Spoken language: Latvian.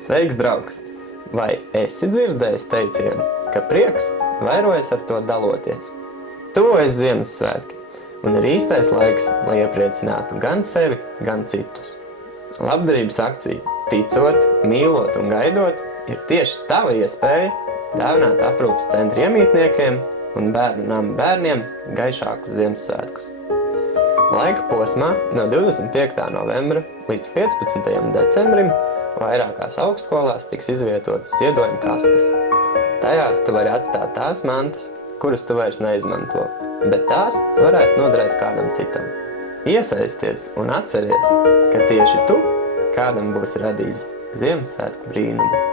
Sveiks, draugs! Vai esi dzirdējis teicienu, ka prieks vairojas ar to daloties? Tuvojas Ziemassvētki, un ir īstais laiks, lai iepriecinātu gan sevi, gan citus. Labdarības akcija Ticot, mīlot un gaidot ir tieši tava iespēja dāvināt aprūpes centra iemītniekiem un bērnu nama bērniem gaišākus Ziemassvētkus. Laika posmā no 25. novembra līdz 15. decembrim vairākās augstskolās tiks izvietotas ziedojuma kastes. Tajās tu vari atstāt tās mantas, kuras tu vairs neizmanto, bet tās varētu noderēt kādam citam. Iesaisties un atceries, ka tieši tu kādam būs radījis Ziemassvētku brīnumu.